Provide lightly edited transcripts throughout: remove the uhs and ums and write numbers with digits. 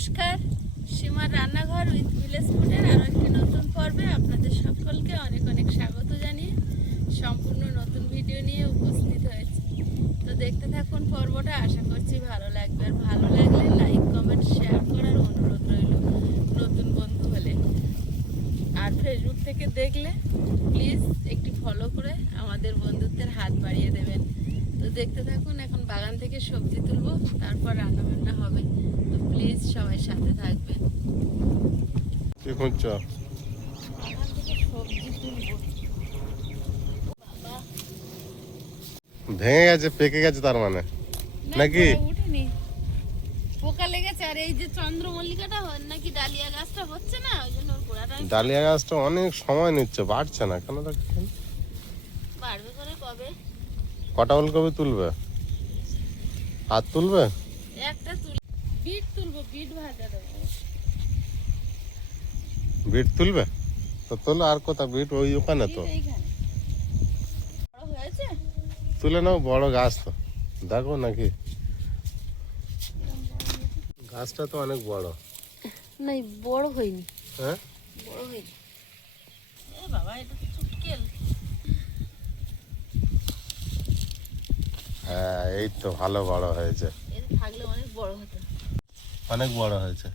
নমস্কার, সীমার রান্নাঘর উইথ ভিলেজ ফুডের আরও একটি নতুন পর্বে আপনাদের সকলকে অনেক অনেক স্বাগত জানিয়ে সম্পূর্ণ নতুন ভিডিও নিয়ে উপস্থিত হয়েছি। তো দেখতে থাকুন পর্বটা, আশা করছি ভালো লাগবে। আর ভালো লাগলে লাইক কমেন্ট শেয়ার করার অনুরোধ রইল নতুন বন্ধু হলে। আর ফেসবুক থেকে দেখলে প্লিজ একটি ফলো করে আমাদের বন্ধুত্বের হাত বাড়িয়ে দেবেন। তো দেখতে থাকুন। এখন বাগান থেকে সবজি তুলবো, তারপর রান্না বান্না হবে। তো প্লিজ সবাই সাথে থাকবেন। কি করছো? বাগান থেকে সবজি তুলবো। ভেঙে গেছে, পেকে গেছে তার মানে নাকি? উঠেনি, পোকা লেগেছে। আর এই যে চন্দ্রমল্লিকাটা নাকি ডালিয়া গাছটা হচ্ছে না, ওই জন্য ওর গোড়াটা ডালিয়া গাছটা অনেক সময় নিচ্ছে, বাড়ছে না কেন? দেখছেন বাড়বে করে কবে? কটা ফুলকপি তুলবে? হাত তুলবে? একটা বিট তুলবো, বিট ভাজা দেবো। বিট তুলবে? তো তোলো। আর কোথা বিট? ওই ওখানে তো এইখানে বড় হয়েছে। তুলে নাও, বড় গাছ তো দেখো নাকি? গাছটা তো অনেক বড়। না, বড় হয়নি। হ্যাঁ, বড় হয়নি। এ বাবা, এটা তো চুটকেল। হ্যাঁ এই তো ভালো বড় হয়েছে, এর থাকলে অনেক বড় হতো। অনেক বড় হয়েছে।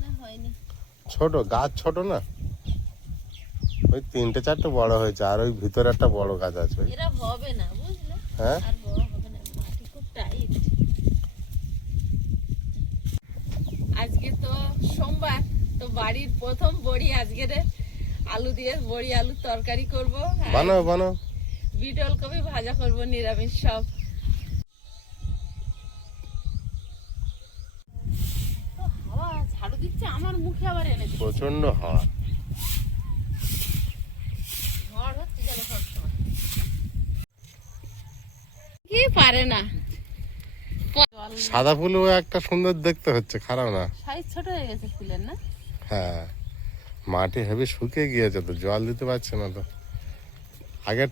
না, হয়নি। ছোট গাছ, ছোট না, ওই তিনটে চারটে বড় হয়েছে। আর ওই ভিতরে একটা বড় গাছ আছে। এরা হবে না, বুঝলে? হ্যাঁ, আর বড় হবে না, মাটি খুব টাইট। আজকে তো সোমবার, তো বাড়ির প্রথম বড়ি আজকে আলু দিয়ে বড়ি আলুর তরকারি করব। বানাও বানাও। বিট ওলকপি ভাজা করব, নিরামিষ সব। হাওয়া ঝাড়ু দিচ্ছে আমার মুখে, আবার এনে দিচ্ছে। প্রচন্ড হাওয়া। ঝড় হচ্ছে যেন সবসময়। কি পারে না। সাদা ফুলও একটা সুন্দর দেখতে হচ্ছে, খারাপ না। সাইজ ছোট হয়ে গেছে ফুলের, না? হ্যাঁ, মাটি হেবি শুকিয়ে গিয়েছে তো, জল দিতে পারছে না তো। আগে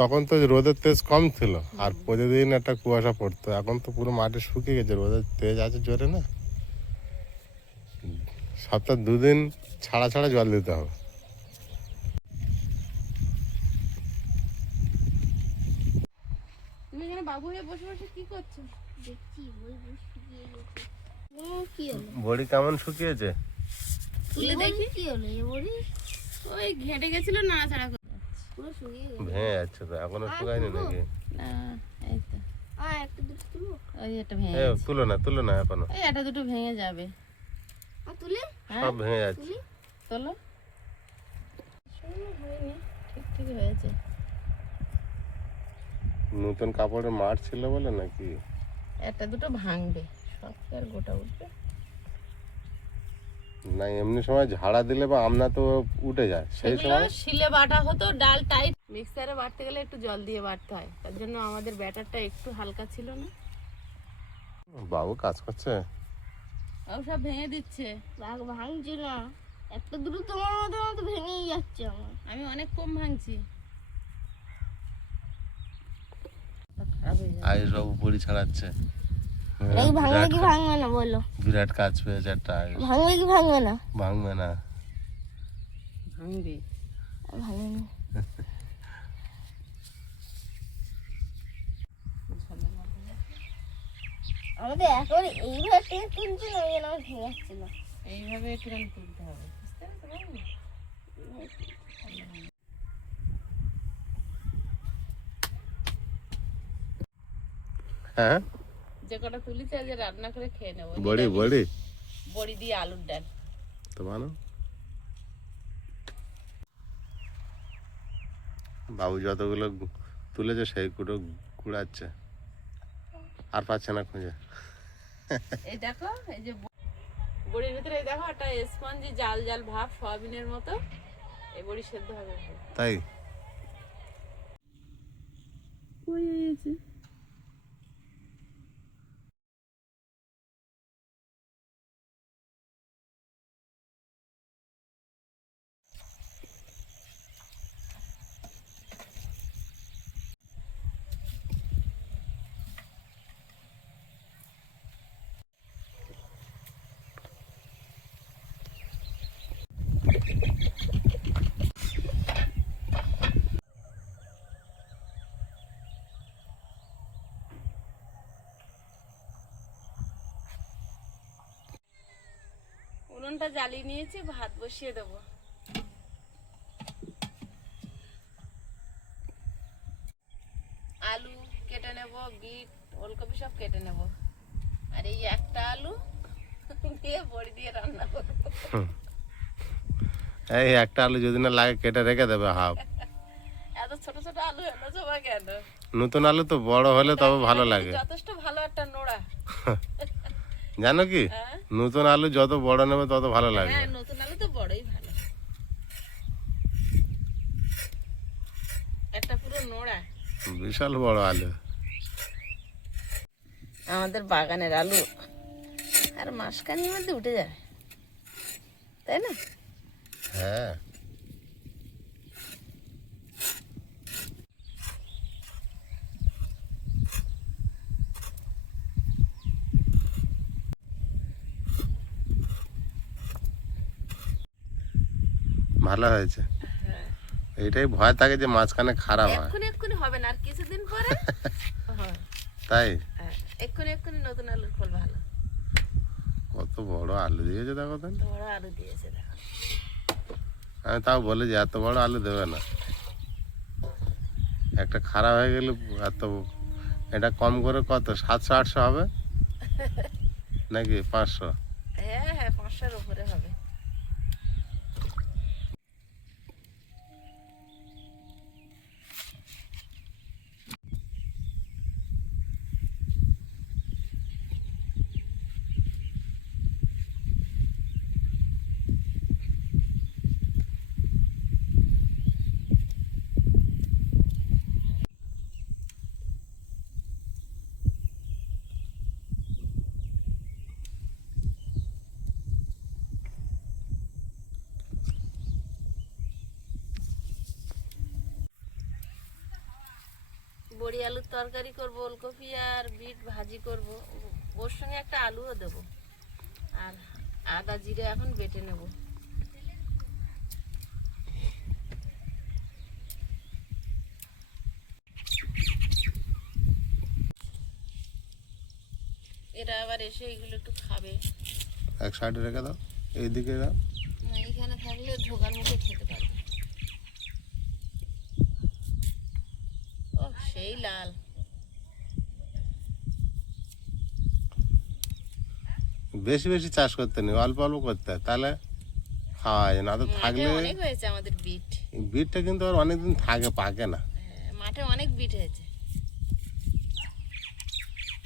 তখন তো রোদের তেজ কম ছিল, আর প্রতিদিন একটা কুয়াশা পড়তো। এখন তো পুরো মাটি শুকিয়ে গেছে, রোদের তেজ আছে জোরে না। সপ্তাহে 2 দিন ছাড়া ছাড়া জল দিতে হবে। তুমি এখানে বাবু হয়ে বসে বসে কি করছো? দেখছি বই শুকিয়ে গেছে। ও কি হলো? বড়ি কেমন শুকিয়েছে? তুলে দেখি কি হলো এই বড়ি। ওই ঘেটে গেছিল, নাড়াচাড়া করে পুরো শুকিয়ে গেছে। ভেঙে যাচ্ছে তো, এখনো শুকায়নি নাকি? না, এই তো একটা দুটো তুলো। ওই একটা ভেঙে এ গেছে। তুলো না এখনো। এই একটা দুটো ভেঙে যাবে। তুলে সব ভেঙে যাচ্ছে। তোলো। হয়নি, ঠিক ঠিক হয়েছে। নতুন কাপড়ের মার ছিল বলে নাকি? একটা দুটো ভাঙবে, সব কি আর গোটা উঠবে? না, এমনি সময় ঝাড়া দিলে বা আমনা তো উঠে যায়, সেই সময় শিলে বাটা হতো, ডাল টাইট। মিক্সারে বাটতে গেলে একটু জল দিয়ে বাটতে হয়, তার জন্য আমাদের ব্যাটারটা একটু হালকা ছিল না। বাবু কাজ করছে। ও সব ভেঙে দিচ্ছে। ভাঙছি না, একটা দুটো তোমার মতো ভেঙেই যাচ্ছে আমার। আমি অনেক কম ভাঙছি। আয়ুষ বাবু বড়ি ছাড়াচ্ছে। ভাঙবে কি ভাঙবে না বলো? বিরাট কাজ পেয়েছে একটা আয়ুষ। ভাঙবে কি ভাঙবে না? ভাঙবে না, ভাঙবে। ভাঙবে না। আমাদের এখন এইভাবে টেনে তুলছে না, ওই জন্য আমার ভেঙে যাচ্ছিল। এইভাবে কিরম তুলতে হবে, বুঝতে পারছো? হ্যাঁ, যে কটা তুলিছে আজ রান্না করে খেয়ে নেবো। বড়ি বড়ি বড়ি দিয়ে আলুর ডাল। তো বানো। বাবু যতগুলো তুলেছে সেই কুটো কুড়াচ্ছে, আর পাচ্ছে না খুঁজে। এই দেখো, এই যে বড়ির ভিতরে এই দেখো একটা স্পঞ্জি জাল জাল ভাব, সয়াবিনের মতো। এই বড়ি সেদ্ধ হবে। তাই হয়ে গেছে। উনুনটা জ্বালিয়ে নিয়েছি, ভাত বসিয়ে দেবো। আলু কেটে নেব, বিট, ওলকপি সব কেটে নেব, আর এই একটা আলু দিয়ে বড়ি দিয়ে রান্না করবো। এই একটা আলু যদি না লাগে কেটে রেখে দেবে হাফ। এত ছোট ছোট আলু এনেছো বা কেন? নতুন আলু তো বড় হলে তবে ভালো লাগে। যথেষ্ট ভালো একটা নোড়া। জানো কি, হ্যাঁ? নতুন আলু যত বড় নেবে তত ভালো লাগবে। হ্যাঁ, নতুন আলু তো বড়ই ভালো। একটা পুরো নোড়া। বিশাল বড় আলু। আমাদের বাগানের আলু আর মাসখানির মধ্যে উঠে যাবে, তাই না? হ্যাঁ, ভালো হয়েছে। এইটাই ভয় থাকে যে মাঝখানে খারাপ হয়। এক্ষুনি এক্ষুনি হবে না, আর কিছুদিন পরে হয়। তাই হ্যাঁ, এক্ষুনি এক্ষুনি নতুন আলুর খোল ভালো। কত বড় আলু দিয়েছে দেখো তো। বড় আলু দিয়েছে দেখো। আমি তাও বলে যে এত বড় আলু দেবে না, একটা খারাপ হয়ে গেলে এত। এটা কম করে কত 700-800 হবে নাকি 500? হ্যাঁ হ্যাঁ, 500-র উপরে হবে। বড়ি আলুর তরকারি করব, ওলকপি আর বিট ভাজি করব, ওর সঙ্গে একটা আলুও দেব, আর আদা জিরে এখন বেটে নেব। এরা আবার এসে এগুলো একটু খাবে। এক সাইডে রেখে দাও, এইদিকে দাও। না, এখানে থাকলে ঢোকার মুখে খেতে পারবে। ও সেই লাল। বেশি বেশি চাষ করতে নেই, অল্প অল্প করতে হয়, তাহলে খাওয়া যায় না। তো মাঠে থাকলে অনেক হয়েছে আমাদের বিট। বিটটা কিন্তু আর অনেকদিন থাকে, পাকে না। হ্যাঁ, মাঠে অনেক বিট হয়েছে।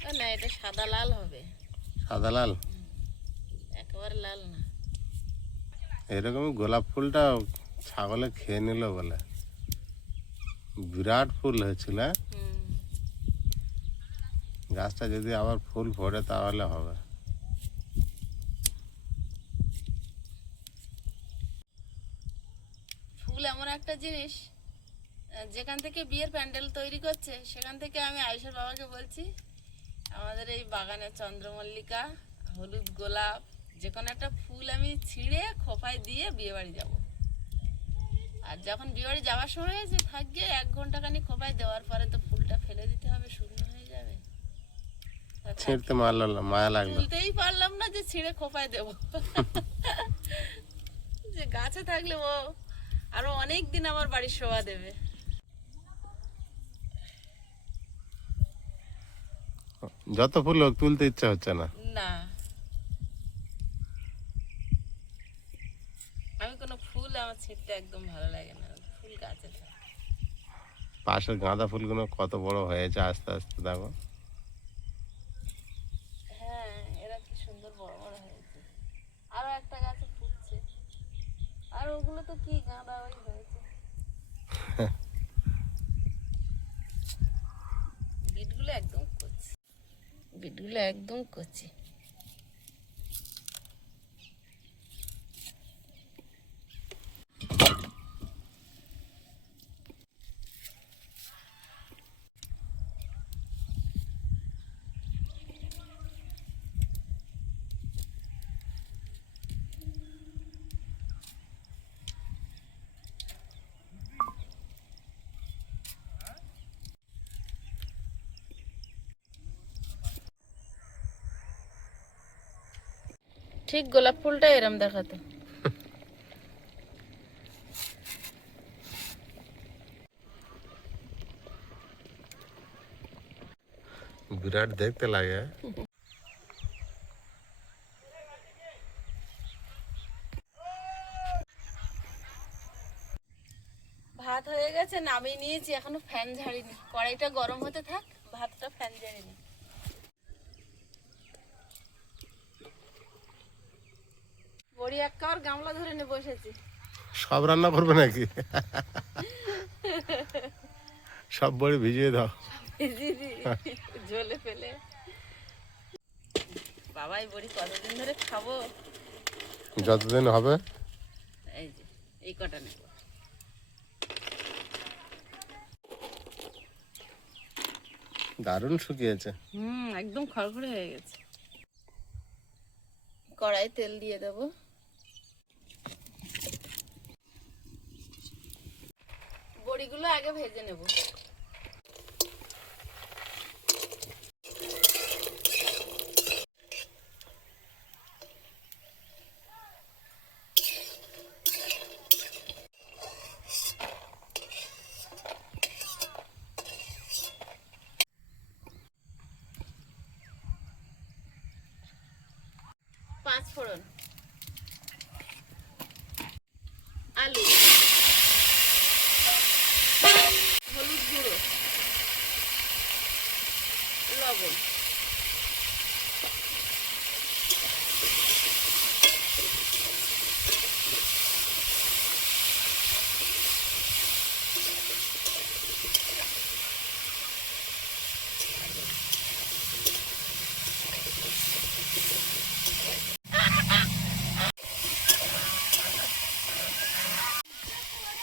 ও না, এটা সাদা লাল হবে, সাদা লাল। একেবারে লাল না। এরকমই গোলাপ ফুলটা ছাগলে খেয়ে নিল বলে, বিরাট ফুল হয়েছিল। হুম। গাছটা যদি আবার ফুল ফোটে তাহলে হবে। ফুল এমন একটা জিনিস, যেখান থেকে বিয়ের প্যান্ডেল তৈরি করছে সেখান থেকে আমি আয়েশার বাবাকে বলছি, আমাদের এই বাগানে চন্দ্রমল্লিকা, হলুদ গোলাপ, যে কোনো একটা ফুল আমি ছিঁড়ে খোপায় দিয়ে বিয়ে বাড়ি যাবো। আর যখন বিয়ে বাড়ি যাওয়ার সময় হয়েছে, থাকবে 1 ঘন্টা খানি খোপায় দেওয়ার পরে তো ফুলটা ফেলে দিতে হবে, শুকনো হয়ে যাবে। ছিঁড়তে মায়া লাগলো। তুলতেই পারলাম না যে ছিঁড়ে খোপায় দেবো। যে গাছে থাকলে ও আরো অনেক দিন আমার বাড়ির শোভা দেবে। যত ফুল হোক তুলতে ইচ্ছা হচ্ছে না। না, আমি কোনো ফুল আমার ছিঁড়তে একদম ভালো লাগে না, ফুল গাছে থাকে। পাশের গাঁদা ফুলগুলো কত বড় হয়েছে আস্তে আস্তে দেখো। হ্যাঁ, এরা কি সুন্দর বড় বড় হয়েছে। আরো একটা গাছে ফুটছে, আর ওগুলো তো কি গাঁদা ওই হয়েছে। বিটগুলো একদম কচি, বিটগুলো একদম কচি। ঠিক গোলাপ ফুলটা এরম দেখাতো। বিরাট দেখতে লাগে। ভাত হয়ে গেছে, নামিয়ে নিয়েছি, এখনো ফ্যান ঝাড়িনি। কড়াইটা গরম হতে থাক, ভাতটা ফ্যান ঝাড়িনি। বড়ি এক কাওয়ার গামলা ধরে নিয়ে বসেছি। সব রান্না করবে নাকি? সব বড়ি ভিজিয়ে দাও। ঝোলে ফেলে। বাবা এই বড়ি কতদিন ধরে খাবো। যতদিন হবে। এই যে এই কটা নেব। দারুণ শুকিয়েছে। একদম খড়খড়ে হয়ে গেছে। কড়াই তেল দিয়ে দেবো। বড়িগুলো আগে ভেজে নেব। পাঁচ ফোড়ন, আলু, হলুদ গুঁড়ো, লবণ,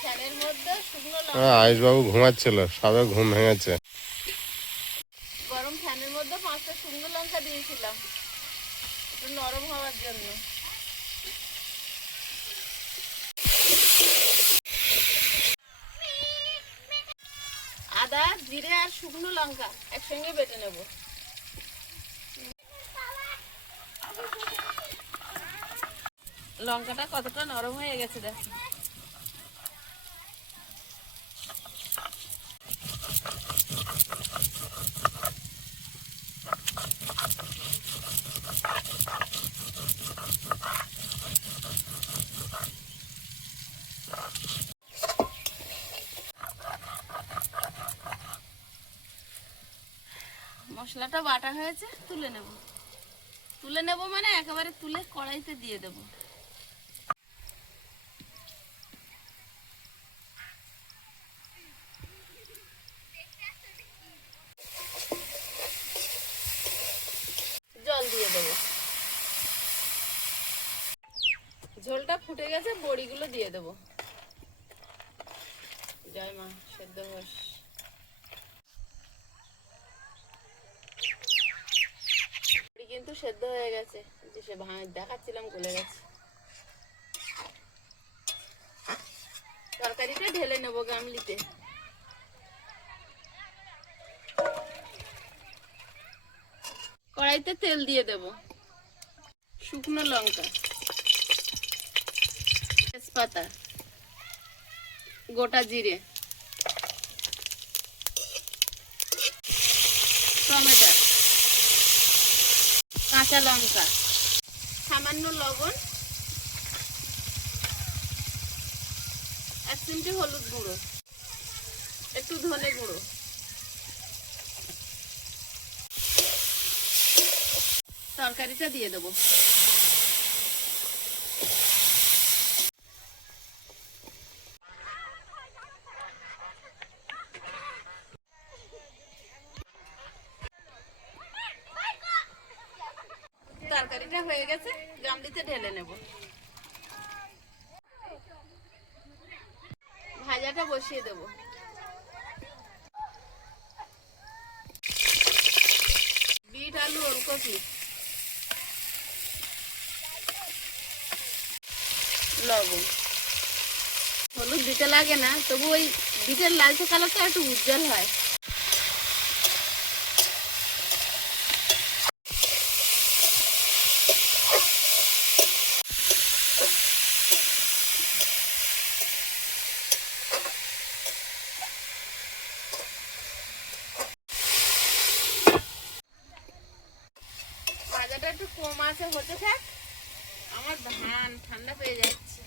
ফ্যানের মধ্যে শুকনো লঙ্কা, আয়ুষবাবু ঘুমাচ্ছিল, সবে ঘুম ভেঙেছে। গরম ফ্যানের মধ্যে 5টা শুকনো লঙ্কা দিয়েছিলাম একটু নরম হওয়ার জন্য। আদা, জিরে আর শুকনো লঙ্কা একসঙ্গে বেটে নেব। লঙ্কাটা কতটা নরম হয়ে গেছে দেখো। মশলাটা বাটা হয়েছে, তুলে নেব। তুলে নেব মানে একেবারে তুলে কড়াইতে দিয়ে দেব। জল দিয়ে দেব। ঝোলটা ফুটে গেছে, বড়িগুলো দিয়ে দেব। জয় মা, সেদ্ধ হোস। কিন্তু সেদ্ধ হয়ে গেছে, যে সে দেখাচ্ছিলাম গলে গেছে। তরকারিটা ঢেলে নেব গামলিতে। কড়াইতে তেল দিয়ে দেব। শুকনো লঙ্কা, তেজপাতা, গোটা জিরে, টমেটো, কাঁচা লঙ্কা, সামান্য লবণ, 1 চিমটি হলুদ গুঁড়ো, একটু ধনে গুঁড়ো, তরকারিটা দিয়ে দেবো। তরকারিটা হয়ে গেছে, গামলিতে ঢেলে নেব। ভাজাটা বসিয়ে দেব। বিট, আলু, ওলকপি, লবণ, হলুদ দিতে লাগে না, তবু ওই বিটের লালচে কালারটা একটু উজ্জ্বল হয়। মাছে হতে থাক, আমার ধান ঠান্ডা পেয়ে যাচ্ছে।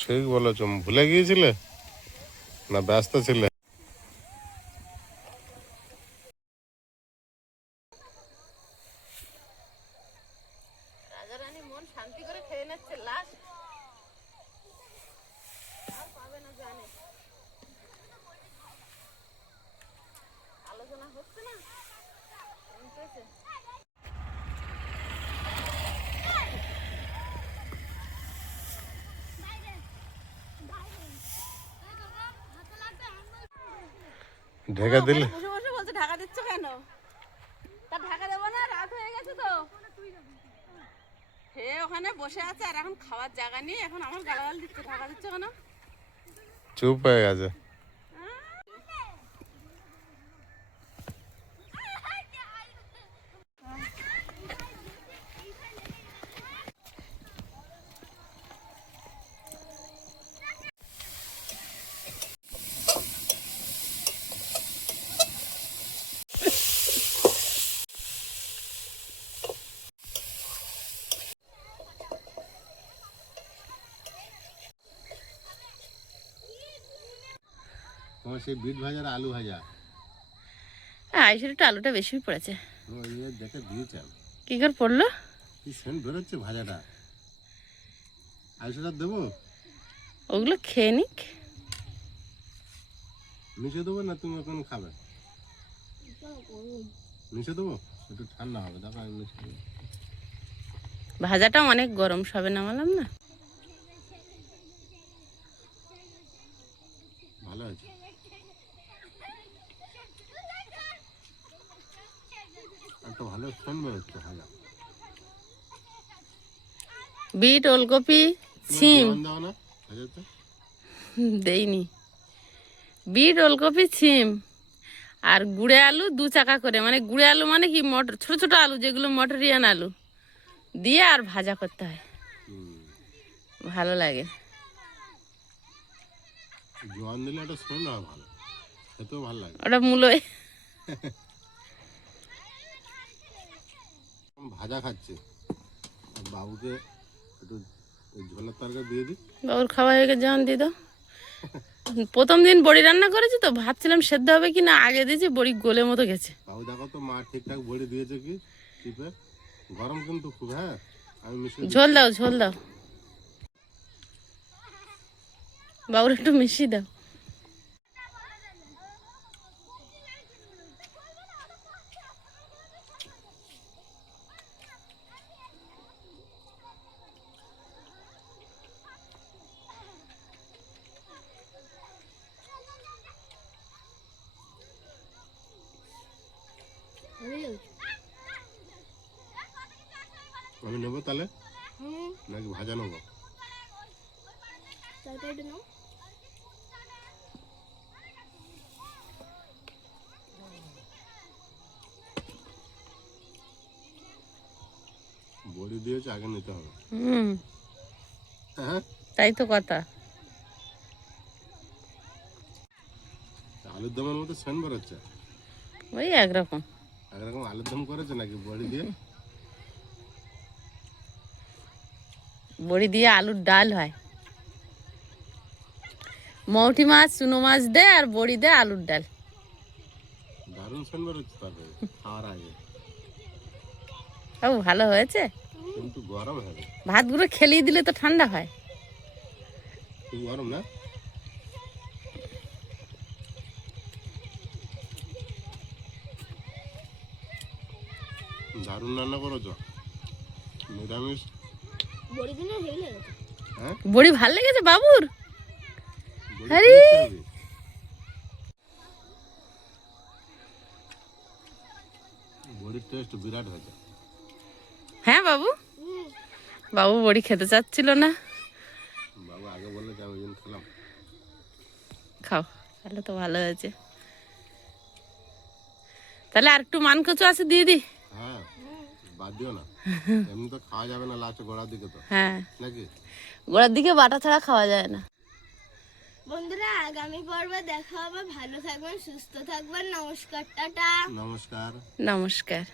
ঠিক বলেছ, ভুলে গিয়েছিলে না ব্যস্ত ছিলে? রাজারানী মন শান্তি করে খেয়ে নিচ্ছে, লাস্ট আর পাবে না জানে। আলোচনা হচ্ছে না, শুনতেছে। ঢেকে দিলে বসে বসে বলছে ঢাকা দিচ্ছ কেন? তা ঢাকা দেবো না, রাত হয়ে গেছে তো। হে ওখানে বসে আছে আর এখন খাওয়ার জায়গা নেই, এখন আমার গালাগাল দিচ্ছে, ঢাকা দিচ্ছ কেন? চুপ হয়ে গেছে। তোমার সেই বিট ভাজা আর আলু ভাজা, আইসের একটু আলুটা বেশি পড়েছে। দেখে দিয়েছে কি করে পড়লো? কি সেন্ট বেরোচ্ছে ভাজাটা। আইসটা দেবো? ওগুলো খেয়ে নিক। মিশে দেবো না তুমি এখন খাবে? মিশে দেবো, একটু ঠান্ডা হবে, দেখো আমি মিশে দেবো। ভাজাটা অনেক গরম, সবে নামালাম না। ভালো আছে। একটা ভালো সেন্ট বেরোচ্ছে ভাজা। বিট, ওলকপি, সিম দাও না ভাজাতে। দেইনি। বিট, ওলকপি, সিম আর গুঁড়ে আলু 2 চাকা করে, মানে গুঁড়ে আলু মানে কি মটর, ছোট ছোট আলু যেগুলো মটরিয়ান আলু দিয়ে আর ভাজা করতে হয়, ভালো লাগে। জোয়ান দিলে একটা সেন্ট হয় ভালো, খেতেও ভালো লাগে। ওটা মূলোয় ভাজা খাচ্ছে, বাবুকে একটু ঝোলের তরকারি দিয়ে দিই। বাবুর খাওয়া হয়ে গেছে, যেমন দিয়ে দাও। প্রথম দিন বড়ি রান্না করেছি তো ভাবছিলাম সেদ্ধ হবে কি না, আগে দিয়েছি বড়ি গোলে মতো গেছে। বাবু দেখো তো মা ঠিকঠাক বড়ি দিয়েছে কি টিপে। গরম কিন্তু খুব। হ্যাঁ আমি মিশিয়ে ঝোল দাও, ঝোল দাও, বাবুর একটু মিশিয়ে দাও। আমি নেবো তাহলে নাকি ভাজা নেবো? বড়ি দিয়েছে, আগে নিতে হবে। হ্যাঁ তাই তো কথা। আলুর দমের মতো সেন্ট বেরোচ্ছে। ওই একরকম। একরকম আলুর দম করেছে নাকি বড়ি দিয়ে? বড়ি দিয়ে আলুর ডাল হয়। মৌটি মাছ, চুনো মাছ দে আর বড়ি দে, আলুর ডাল। দারুণ সেন্ট বেরোচ্ছে তরকারি খাওয়ার আগে। ও ভালো হয়েছে। কিন্তু গরম হবে। ভাতগুলো খেলিয়ে দিলে তো ঠান্ডা হয়। খুব গরম না? দারুণ রান্না করেছো, নিরামিষ। হ্যাঁ বড়ি ভাল লেগেছে বাবুর? বড়ি আরে খেতে হবে। বড়ির টেস্ট বিরাট হয়েছে। হ্যাঁ বাবু, বাবু বড়ি খেতে চাচ্ছিল না। বাবু আগে বললে যে আমি খেলাম। খাও, তাহলে তো ভালো হয়েছে। তাহলে আর একটু মান কচু আছে দিয়ে দি। হ্যাঁ বাদ দিও না, এমনি তো খাওয়া যাবে না লাস্টে গোড়ার দিকে তো, হ্যাঁ নাকি? গোড়ার দিকে বাটা ছাড়া খাওয়া যায় না। বন্ধুরা আগামী পর্বে দেখা হবে। ভালো থাকবেন, সুস্থ থাকবেন। নমস্কার, টাটা। নমস্কার। নমস্কার।